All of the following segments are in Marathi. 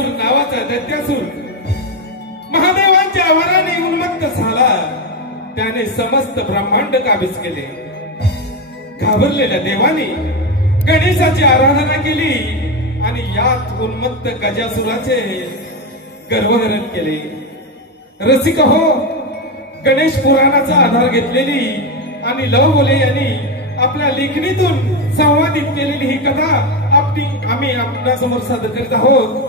गजासूर नावाचा दैत्यासूर महादेवांच्या वराने उन्मत्त झाला। त्याने समस्त ब्रह्मांड काबीज केले। घाबरलेल्या देवाने गणेशाची आराधना केली आणि यात उन्मत्त गजासुराचे गर्वहरण केले। रसिक हो, गणेश पुराणाचा आधार घेतलेली आणि लव बोले यांनी आपल्या लेखणीतून संवादित केलेली ही कथा आम्ही आपल्यासमोर सादर करीत आहोत।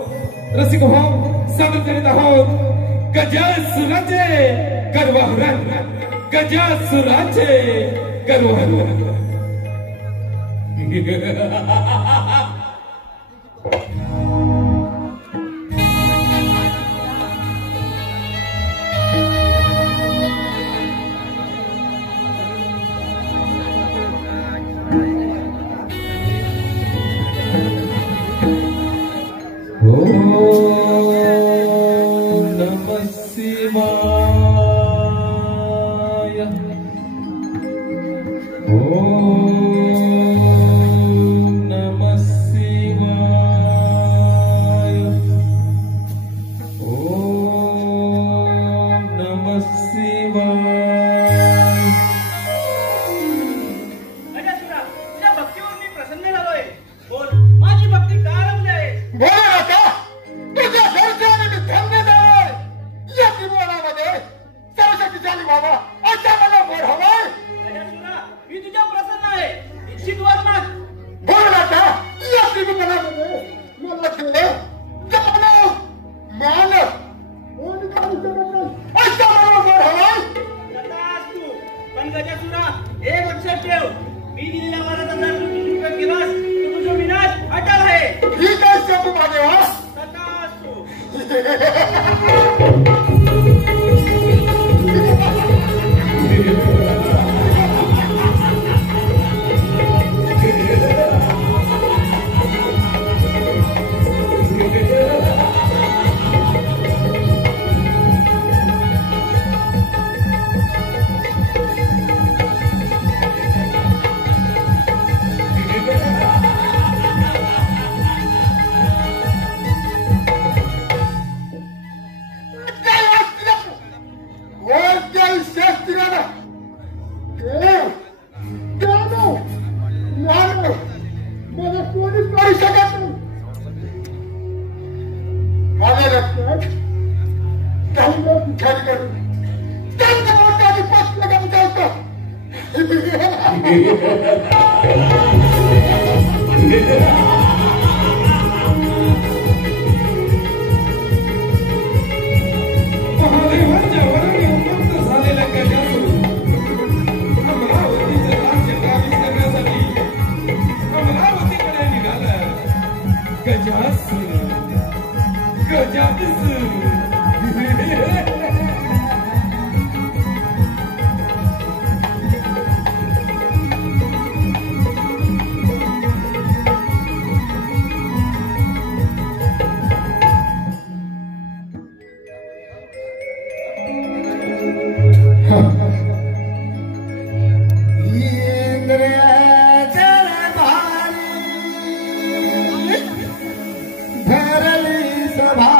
रसिक हो, सादर करीत आहोत गजासुराचे गर्वहरण, गजासुराचे गर्वहरण। भरली सभा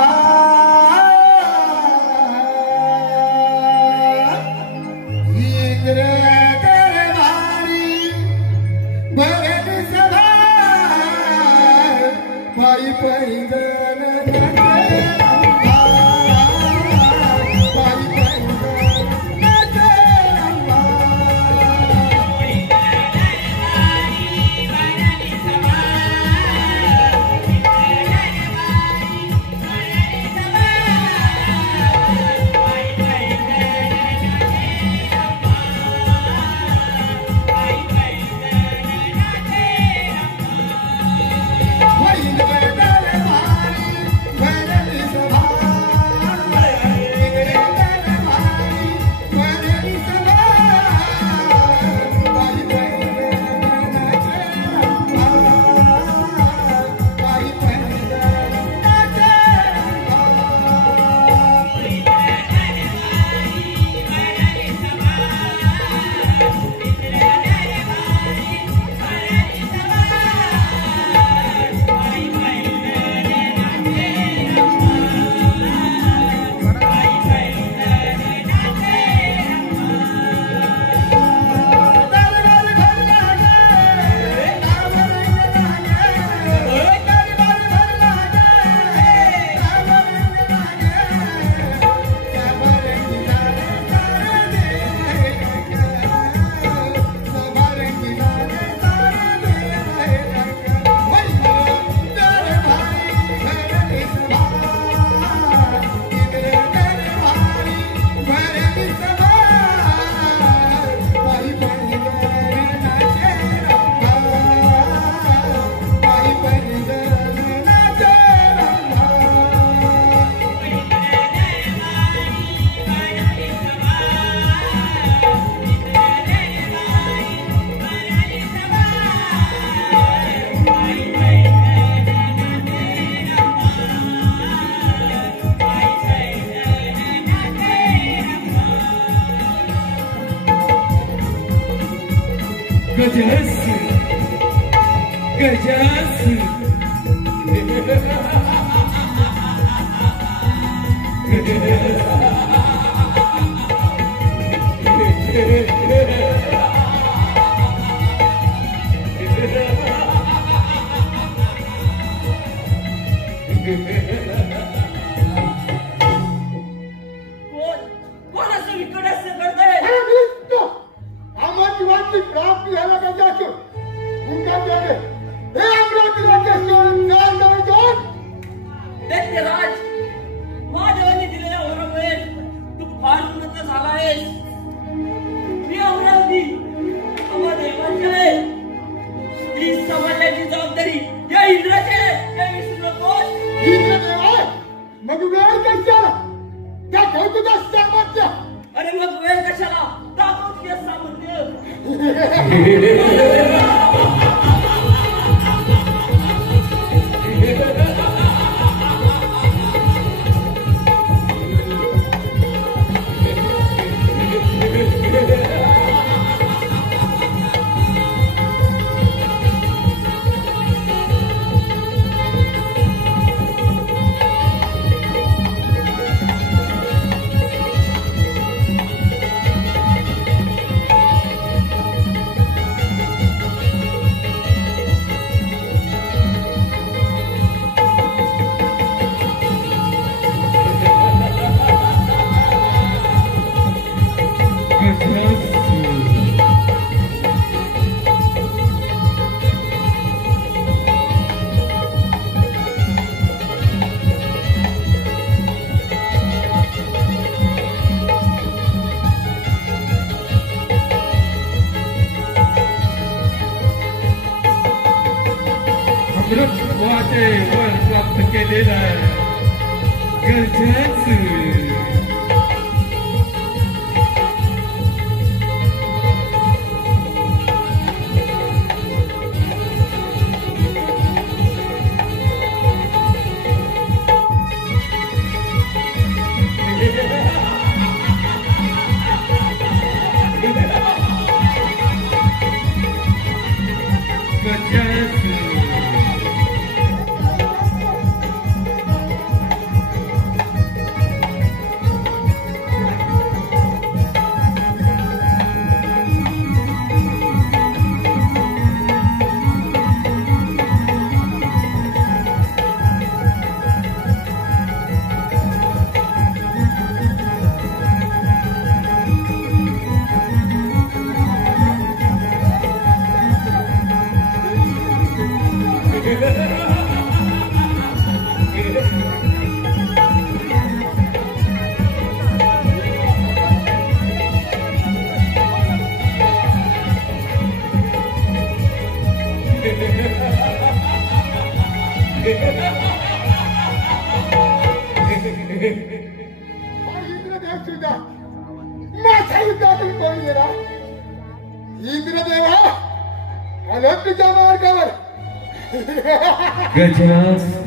गजासूर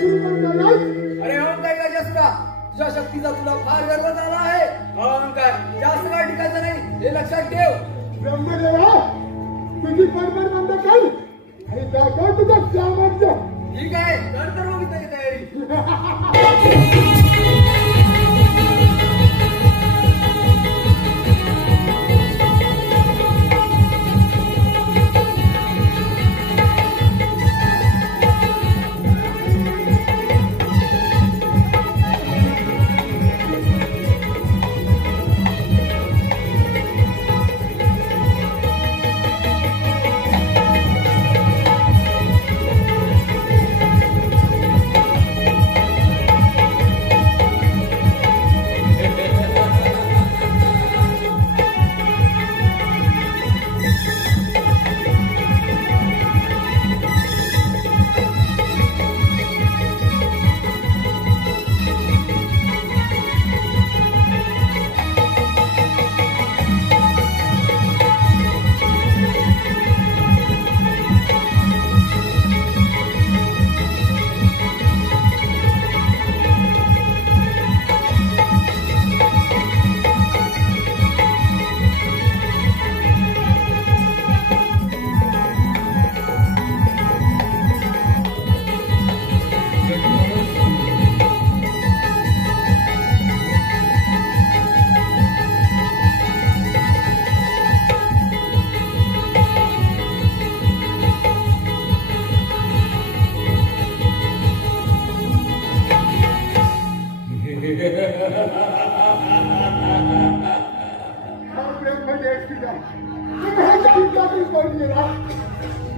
अरे अहंकार का जास्त तुझ्या शक्तीचा तुला फार गर्व झाला आहे. अहंकार जास्त काळ टिकायचं नाही हे लक्षात ठेव. ब्रह्मदेवा तुझी बडबड बंद कर आणि दाखव तुझं सामर्थ्य. ठीक आहे तर मग त्याची तयारी.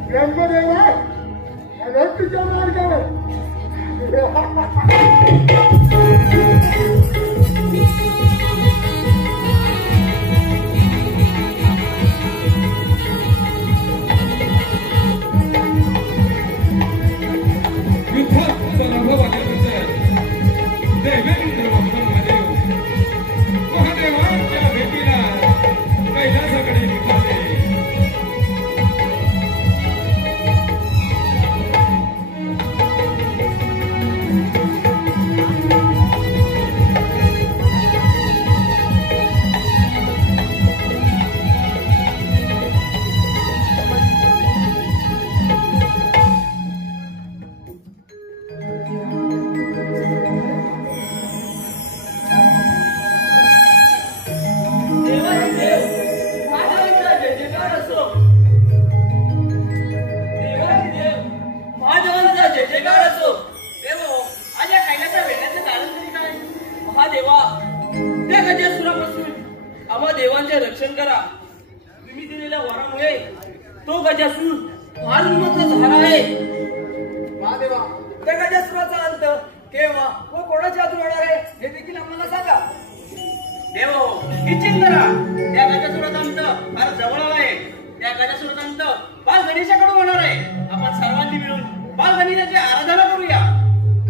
ब्रह्मदेवा अरे तुझ्या मार्गावर देवांचे रक्षण करा. तुम्ही दिलेल्या वरामुळे तो गजासूर फार उन्मत्त झाला आहे. महादेवा त्या गजासुराचा अंत केव्हा व कोणाच्या हातून होणार आहे हे देखील आम्हाला सांगा. देव निश्चित करा. त्या गजासुराचा अंत फार जवळ आहे. त्या गजासुराचा अंत बाल गणेशाकडून होणार आहे. आपण सर्वांनी मिळून बाल गणेशाची आराधना करूया.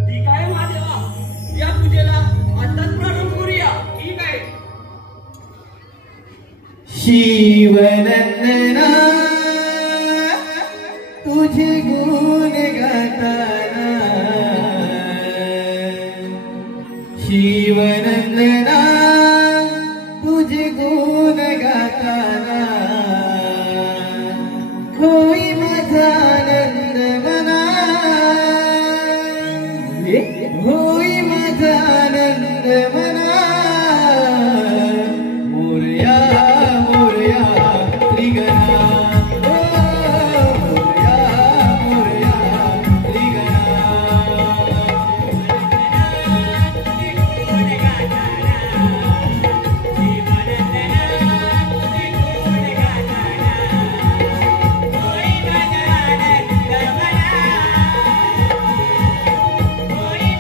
ठीक आहे महादेवा, या पूजेला आताच प्रारंभ करूया. ठीक आहे. शिवनंदना तुझे गुण गाताना, शिवनंदना तुझे गुण गाताना, होई माझा आनंद मना, होई माझा आनंद मना. मोरया मोरया त्रिगणा, ओ मोरया मोरया त्रिगणा. होई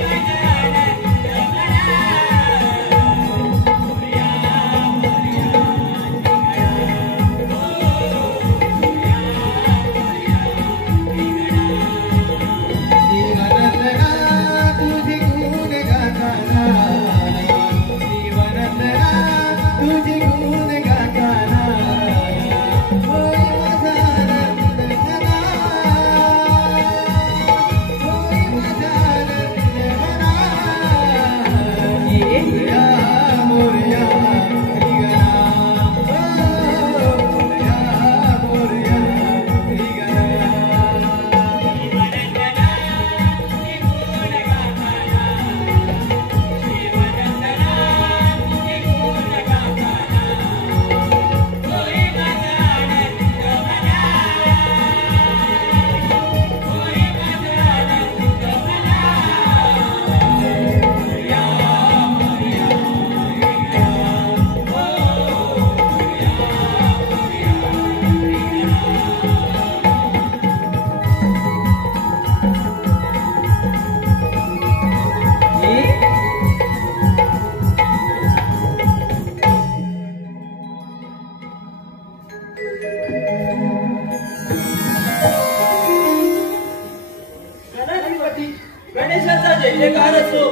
गणेशाचा जय जयकार असो.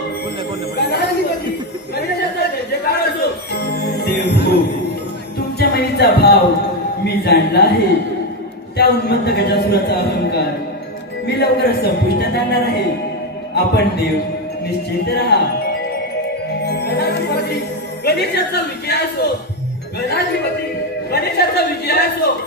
गणेशाचा जय जयकार असो. देव हो, तुमच्या मनीचा भाव मी जाणला आहे. त्या उन्मत्त गजासुराचा अहंकार मी लवकरच संपुष्टात आणणार आहे. आपण देव निश्चिंत राहा. गणाधिपती गणेशाचा विजय असो. गणाधिपती गणेशाचा विजय असो.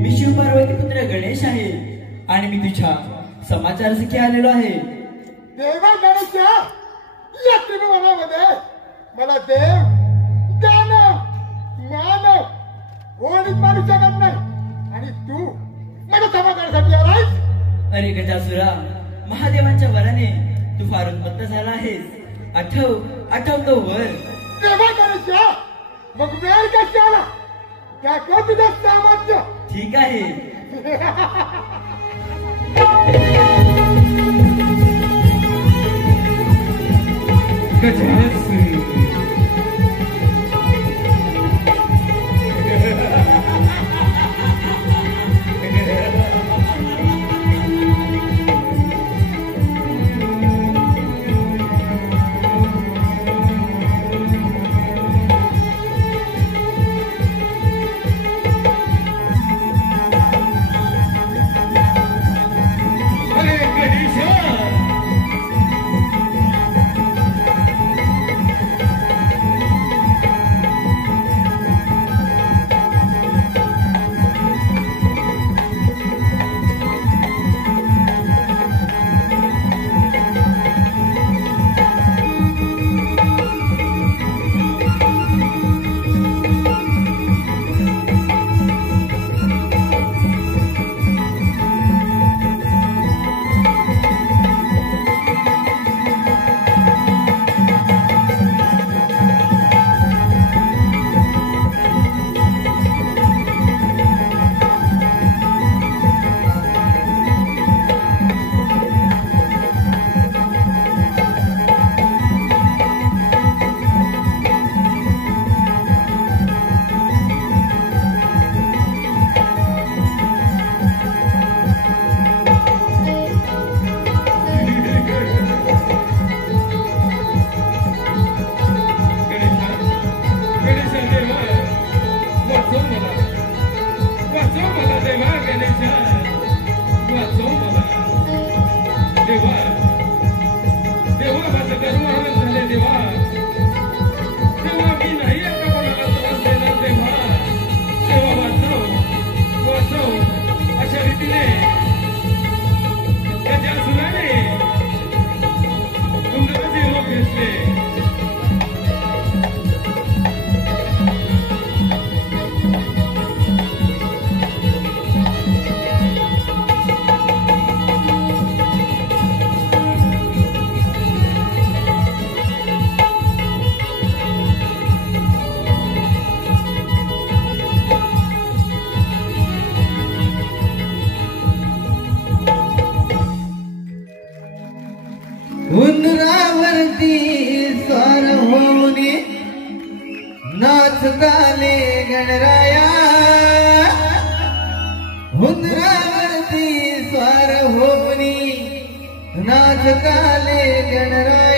मी शिवपार्वती पुत्र गणेश आहे आणि मी तुझ्या समाचारासाठी आलेलो आहे. देवा गणेशा, या त्रिभुवनामध्ये मला देव दानव मानव कोणीच मानू शकत नाही आणि तू माझ्या समाधानासाठी आलायस. अरे गजासुरा, महादेवांच्या वराने तू फार उन्मत्त झाला आहेस. आठवतो वर. देवा गणेशा, मग वेळ कशाला? दाखव तुझं सामर्थ्य. ठीक आहे. उंदरावरती स्वार होऊनी नाचताले गणराया. उंदरावरती स्वार होऊनी नाचताले गणराया.